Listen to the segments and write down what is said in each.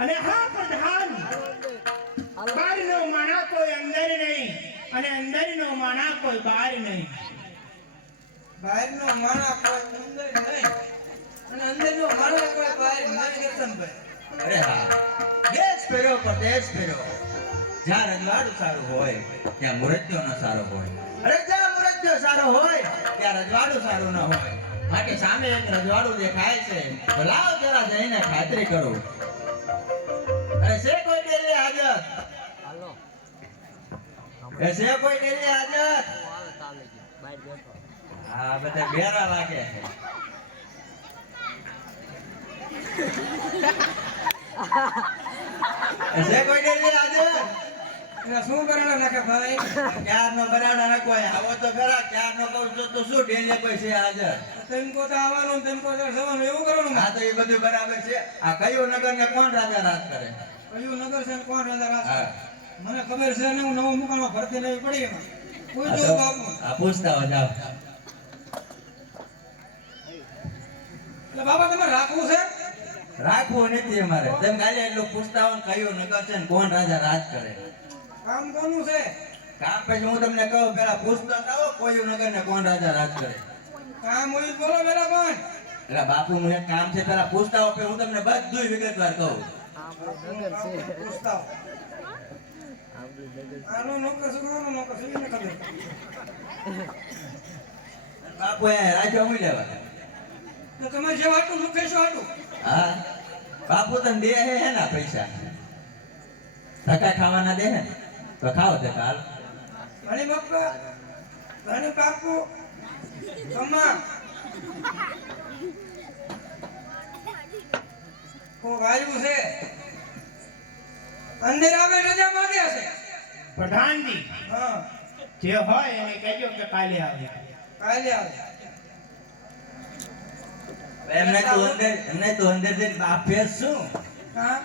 અને હા પ્રધાન બહારનો માણા કોઈ અંદર નહીં અને અંદરનો માણા કોઈ બહાર નહીં. બહારનો માણા કોઈ અંદર નહીં અને અંદરનો માણા કોઈ બહાર નહીં કરશનભાઈ અરે હા. દેશ ફેર્યો પરદેશ ફેર્યો જ્યાં રજવાડું સારું હોય ત્યાં મુરત્યો ન સારો હોય. અરે જ્યાં મુરત્યો સારો હોય ત્યાં રજવાડું સારું ન હોય. માટે સામે એક રજવાડું દેખાય છે. લાવ જરા જઈને ખાતરી કરું. અરે છે કોઈ ડેલી હાજર? એ છે કોઈ ડેલી હાજર? હા બધા બેરા લાગે છે. છે કોઈ ડેલી હાજર? શું નાખે ભાઈ? બરાડા નાખવાય આવો તો ખરા ક્યારનો કહું છું તો શું ડેલી કોઈ હાજર? તેમ કો તો આવવાનું તેમ કો તો જવાનું એવું કરવાનું હા તો એ બધું બરાબર છે. આ કયું નગર ને કોણ રાજા રાજ કરે? કયું નગર છે કોણ રાજા રાજ કરે? મને ખબર છે ને હું નવું મુકામાં ભરતી લેવી પડી એમાં. કોઈ જો બાપુ આ પૂછતા હો જાઓ. એટલે બાબા તમારે રાખવું છે? રાખવું નથી અમારે. તેમ એટલું પૂછતા હોય કયો કયું નગર છે ને કોણ રાજા રાજ કરે? કામ કોનું છે? કામ પછી હું તમને કહું પેલા પૂછતા થાઓ કયું નગર ને કોણ રાજા રાજ કરે? કામ હોય બોલો પેલા કોણ? એટલે બાપુ નું એક કામ છે પેલા પૂછતા હો હું તમને બધું વિગતવાર કહું. પૂછતા આનો નોકર શું આનો નોકર શું એને ખબર. બાપુ એ રાજા હું લેવા? તો તમારે જે વાટું મુકે વાટું હા? બાપુ તને દે હે હે ના પૈસા? ધક્કા ખાવાના દે હે ને? તો ખાઓ તે કાલ. ઘણી બાપા ઘણી બાપુ કમા કોક વાયુ છે. અંદર આવે રજા માંગે છે. પઠાણજી હા. જે હોય એને કહેજો કે કાલે આવે. કાલે આવે. એમને તો અંદર એમને તો અંદર જઈને બાપે શું? હા.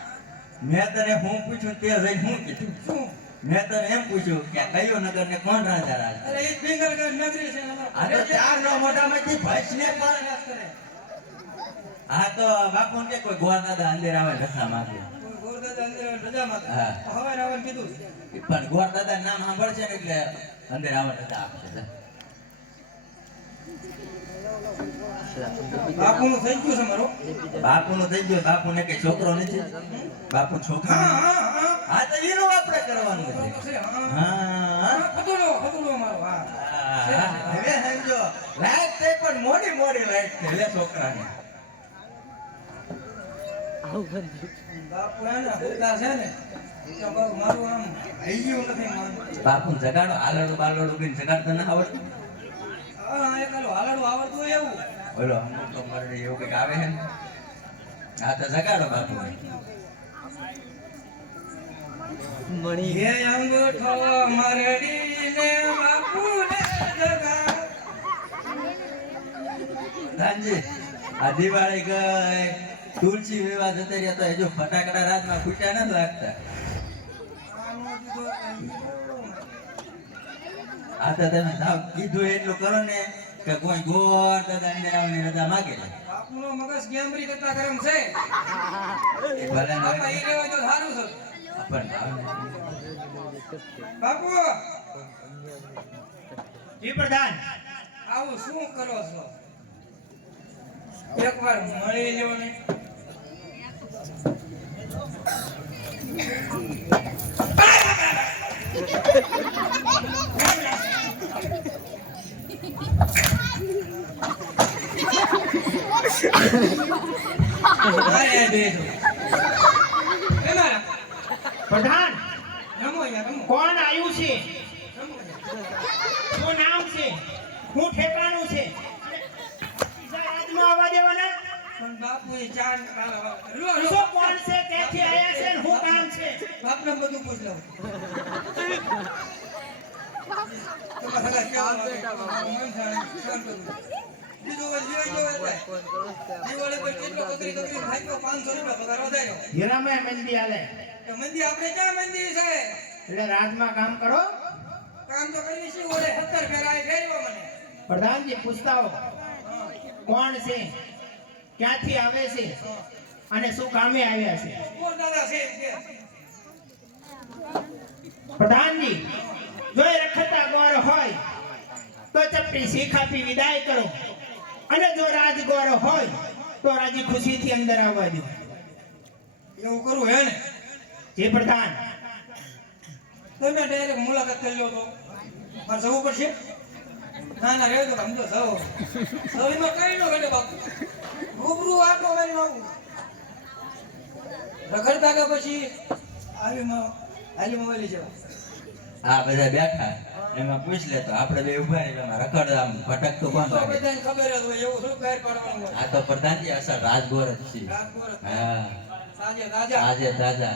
મેં તને હું પૂછ્યું તે જઈને હું કીધું. શું? મેં તને એમ પૂછ્યું કે કયો નગર ને કોણ રાજા રાજ અરે એ ફિંગર નગરી છે તો ચાર નો મોઢામાંથી ભસને પણ કરે. હા તો બાપુ કે કોઈ ગોર દાદા અંદર આવે રસ્તા કીધું પણ ગોર દાદા નામ સાંભળશે ને એટલે અંદર આવે રજા આપશે. બાપુનું થઈ ગયું છે મારો? બાપુ નું થઈ ગયું બાપુ ને કઈ છોકરો નથી? બાપુ છોકરો હા તો એનો આપણે કરવાનું છે. હા. ફતુલો ફતુલો મારો હા. હવે સમજો. લાઈટ છે પણ મોડી મોડી લાઈટ છે લે છોકરાને. બાપુ એના ભૂતા છે ને બાપુ જગાડો હાલડું બાલડું કઈ જગાડતા ના આવડતું? હા એ હાલડું આવડતું હોય એવું. બોલો અમુક તો મરડી એવું કંઈક આવે છે ને? હા તો જગાડો બાપુ. હે અંગૂઠો મરડીને બાપુને જગા દાનજી આ દિવાળી ગઈ. તુલસી વિવાહ જતા રહ્યા તો હજુ ફટાકડા રાતમાં ખૂટ્યા નથી લાગતા. આ તો તમે સાવ કીધું એટલું કરો ને. કે કોઈ ગોર દાદા અંદર આવવાની રજા માગે છે? બાપુનો મગજ ગેમરી કરતા ગરમ છે. ભલે ને બાપા રહેવાય તો સારું છે. પણ બાપુ! જી પ્રધાન આવું શું કરો છો? એકવાર મળી લ્યો ને. પ્રધાન કોણ આવ્યું છે? શું નામ છે? ઠેકાણું છે? આવવા દેવાના? પણ બાપુ એ ચાર લો. કોણ છે? ક્યાંથી આવ્યા છે ને શું કામ છે? બાપને બધું પૂછ લઉં. તમારા કેવું લાગે? મારું મન થાય, શાંત હતું. બીજું કોઈ જીવાય ગયો એટલે. દિવાળી પર કેટલો કકરી કકરી થાક્યો, 500 રૂપિયા પગાર વધાર્યો. હીરામાં મંદી આપણે ક્યાં મંદી છે એટલે રાજમાં કામ કરો કામ તો કરી છે ઓલે 70 ફેરા એ મને પ્રધાનજી પૂછતા હો કોણ છે ક્યાંથી આવે છે અને શું કામે આવ્યા છે છે પ્રધાનજી જો રખતા ગોર હોય તો ચપટી શીખ આપી વિદાય કરો અને જો રાજગોર હોય તો રાજી ખુશીથી અંદર આવવા દો. એવું કરવું હે ને? જે પ્રધાન તમે ડાયરેક્ટ મુલાકાત કરી લો તો. મારે જવું પડશે? ના ના રહેજો આમ તો જાઓ. સવીમાં કઈ નો ગણે બાપુ. રૂબરૂ આટલો મારી આવું. રખડતા કે પછી આવી હાલી મોબાઈલ જવા આ બધા બેઠા. એમાં પૂછ લે તો આપણે બે ઊભા એમાં રખડ આમ તો કોણ લાગે બધાને ખબર જ હોય એવું શું બહાર પાડવાનું આ તો પ્રધાનજી અસર રાજગોર જ છે. રાજગોર હા. સાજે તાજા સાજે દાદા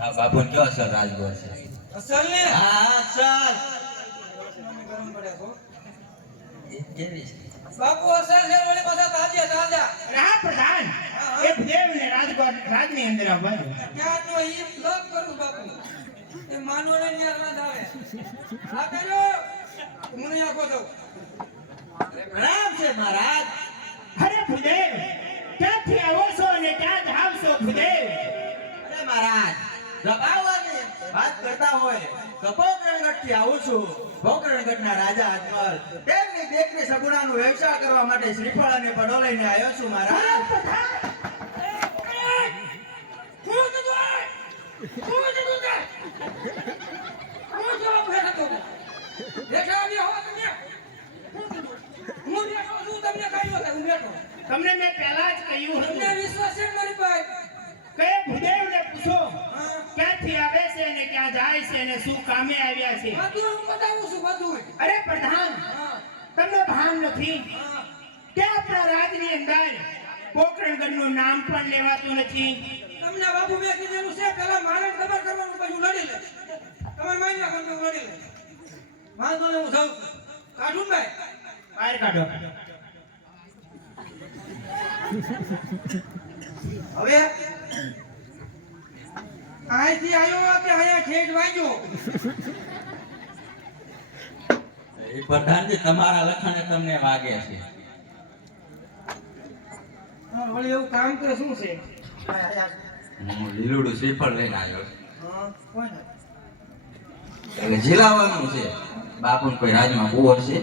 આ બાપુ કયો અસર રાજગોર છે? અસર ને હા અસર બાપુ અસર છે વળી પાછા તાજે તાજા રાહ પ્રધાન. એ દેવને રાજગોર રાજની અંદર આવવા દો ક્યાં ઈ બ્લોક કરું માનવને ના આવે મને આખો છે મહારાજ. અરે ભૂદેવ ક્યાંથી આવો છો અને ક્યાં જાવ છો ભૂદેવ? અરે મહારાજ દબાવવાની વાત કરતા હોય તો પોકરણગઢથી આવું છું. પોકરણગઢના રાજા અજમલ તેમની દેખની સગુણાનું વ્યવસાય કરવા માટે શ્રીફળ અને પડો લઈને આવ્યો છું મહારાજ. હું હતો. બેઠા હો તમે? હું બેઠો છું, તમને કાંઈ ન હું બેઠો. તમને મેં પહેલા જ કહ્યું તમને હતું વિશ્વાસ છે મારી પાસે? કે ભૂદેવને પૂછો ક્યાંથી આવે છે અને ક્યાં જાય છે અને શું કામે આવ્યા છે બધું હું બતાવું છું, બધું. અરે પ્રધાન તમને ભાન નથી. કે આપણા રાજની અંદર પોકરણગઢનું નામ પણ લેવાતું નથી તમને બાપુ મેં કીધેલું છે પેલા મારે ખબર કરવાનું પછી હું લડી લે તમારે મારી નાખો તો હું લડી લે માલ તો હું જાઉં કાઢું ભાઈ? બહાર કાઢો. હવે? અહીંથી આવ્યો કે અહીંયા ઠેઠ વાગ્યો એ પ્રધાનજી તમારા લખણે તમને વાગે છે. હા, વળી એવું કામ તો શું છે? હું લીલુડું શ્રીફળ લઈને આવ્યો છું. એટલે જીલાવાનું છે. બાપુ કોઈ રાજમાં કુંવર છે?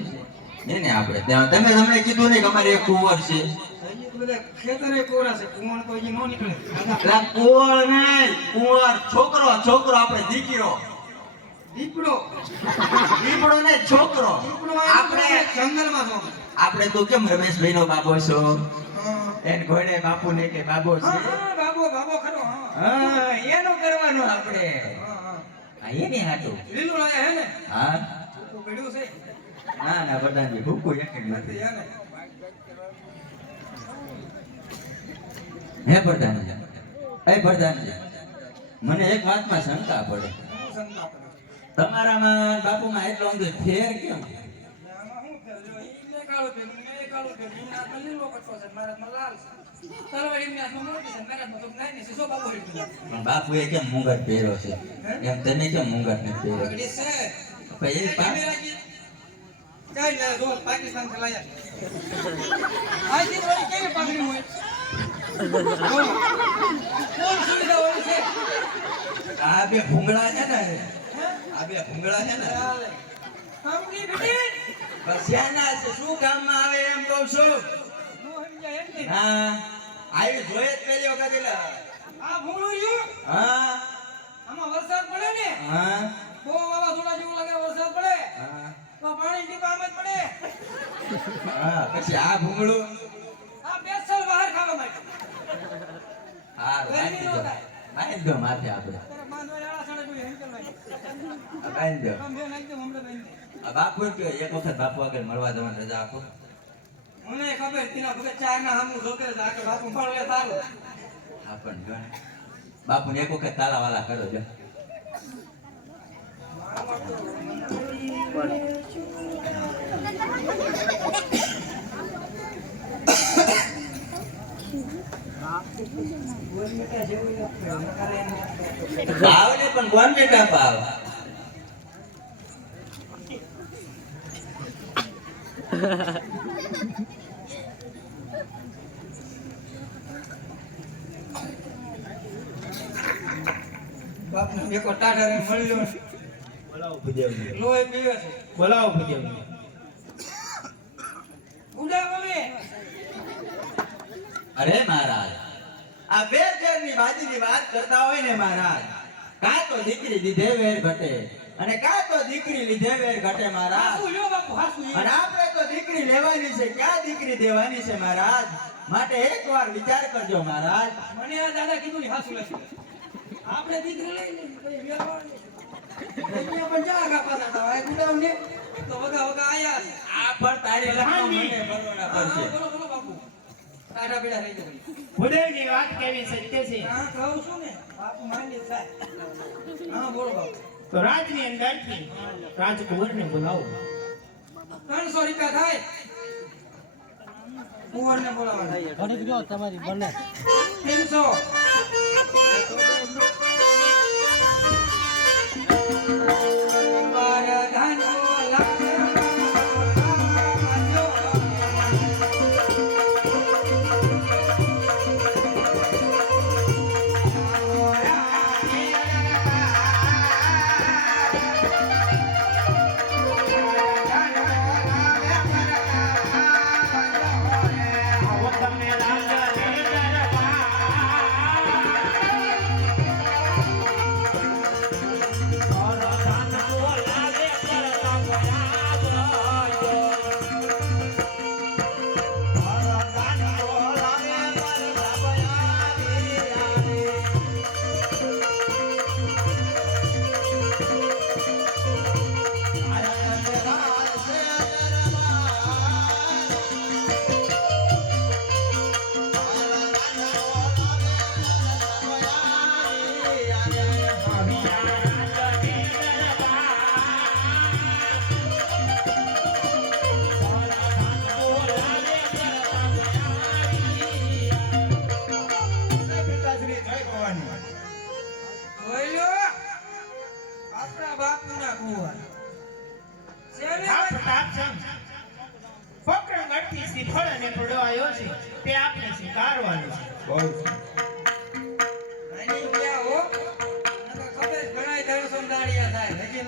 એને આપણે ત્યાં તમે તમને કીધું નહીં કે અમારે એક કુંવર છે. ન નહીં છોકરો છોકરો આપણે દીકરો. દીપડો દીપડો નહીં છોકરો. આપણે જંગલમાં આપણે તો કેમ રમેશભાઈ નો બાબો છો. એને ઘોડે બાપુ ને કે બાબો છે. બાબો બાબો ખરો હા. એનું કરવાનું આપણે. હા. એની હાટું. લીલું લાગે હે ને? હા. પડ્યું છે. ના ના પ્રધાનજી ભૂખું એક નથી. હે પ્રધાનજી. એ પ્રધાનજી મને એક વાતમાં શંકા પડે. હું શંકા પડે? તમારામાં બાપુમાં એટલો ઊંધો ફેર કેમ? કાળું કાળું. ઈના હાથમાં લીલો પટ્ટો છે, મારા હાથમાં લાલ છે. તલવાર ઈમની હાથમાં છે, તો નાની છે. છે? કેમ મુંગટ પહેર્યો છે એમ તમે કેમ મુંગટ ને પહેરો છે. પણ એ પા- કેમેરા કી- કાંઈ નહીં, લાયા. આથી વળી કેવી પગડી હોય? કોણ સુવિધા હોય છે? આ બે ભૂંગળા છે ને આ બે ભૂંગળા છે ને પગડી બીટી? છે શું કામમાં આવે એમ કહું છું? નો સમજાય એમ નહીં. હા આવી જ પેલી વખત એટલે. આ ભૂંગળું રહ્યું? હા. આમાં વરસાદ પડે ને? હા. બહુ વાવાઝોડા જેવું લાગે વરસાદ પડે. હા. તો પાણી ટીપા આમ જ પડે. હા પછી આ ભૂંગળું આ પેસલ બહાર ખાવા માટે. હા બાંધી દો બાંધી દો માથે આપણે તારા બાંધવા આળા સાડા જોઈએ એમ કરવાની આ બાંધી દો બાપુ એમ એક વખત બાપુ આગળ મળવા જવાની રજા આપો. મને ખબર તીના ભગત ચાર ના હમું જોકે આગળ બાપુ મળે સારું. હા પણ જો બાપુ ને. એક વખત તાલા વાલા કરો જો. ભાવ ને પણ કોણ બેટા ભજવને અરે મહારાજ આ બે ની બાજીની વાત કરતા હોય ને મહારાજ કાં તો દીકરી લીધે વેર ઘટે. અને કા તો દીકરી લીધે વેર ઘટે મહારાજ. હાસુ લ્યો બાપુ હાસુ અને આપણે તો દીકરી લેવાની છે. ક્યાં દીકરી દેવાની છે મહારાજ? માટે એકવાર વિચાર કરજો મહારાજ. મને આ દાદા કીધું ને હાસુ લેશે આપણે દીકરી લઈ વ્યવહાર પણ જા આગા પાછા થવા. આ ને તો વગા વગા આયા. આ પણ તારી લખનો મને ભરવાના હા, હા, પડશે. બોલો, બોલો બાપુ. જાય. ભુદેવની વાત કેવી સત્ય છે? હા, કહું છું ને. બાપુ માની થાય. હા, બોલો બાપુ. તો રાજની અંદરથી રાજકુંવરને બોલાવો ત્રણસો રૂપિયા થાય કુંવરને બોલાવવાના. ત્રણસો.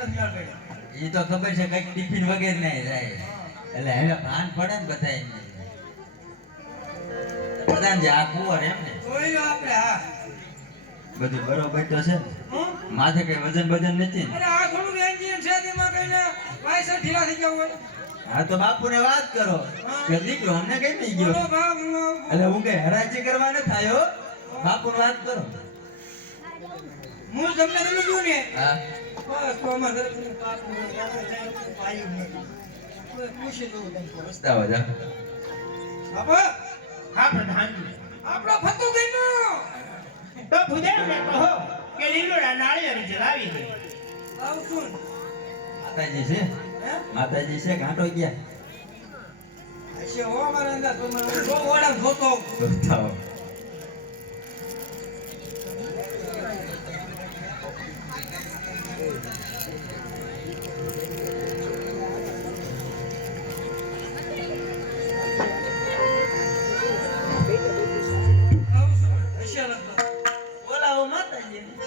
એ તો ખબર છે કંઈક ટિફિન વગેરે નહીં જાય એટલે હવે ભાન પડે ને બધા પ્રધાનજી આ કુંવર એમ ને. બધું બરોબર તો છે ને? માથે કઈ વજન વજન નથી ને. અરે આ થોડુંક એન્જિન છે તેમાં કઈને વાયસર ઢીલા થઈ ગયા હોય. હા તો બાપુને વાત કરો. કે દીકરો અમને કઈ નહીં ગયો? એટલે હું કઈ હરાજી કરવા ન થાય બાપુ બાપુને વાત કરો. હું તમને તમે કહ્યું ને. હા. આપણે જાય તો પાયું નથી. કોઈ ફતુ કઈનો. તો ભુદેવને કહો કે લીલોડા નાળિયેર જલાવી દે આવું છું ને. માતાજી છે? માતાજી છે ઘાટો ગયા હશે હો અંદર તો મને જો જોતો. બતાવો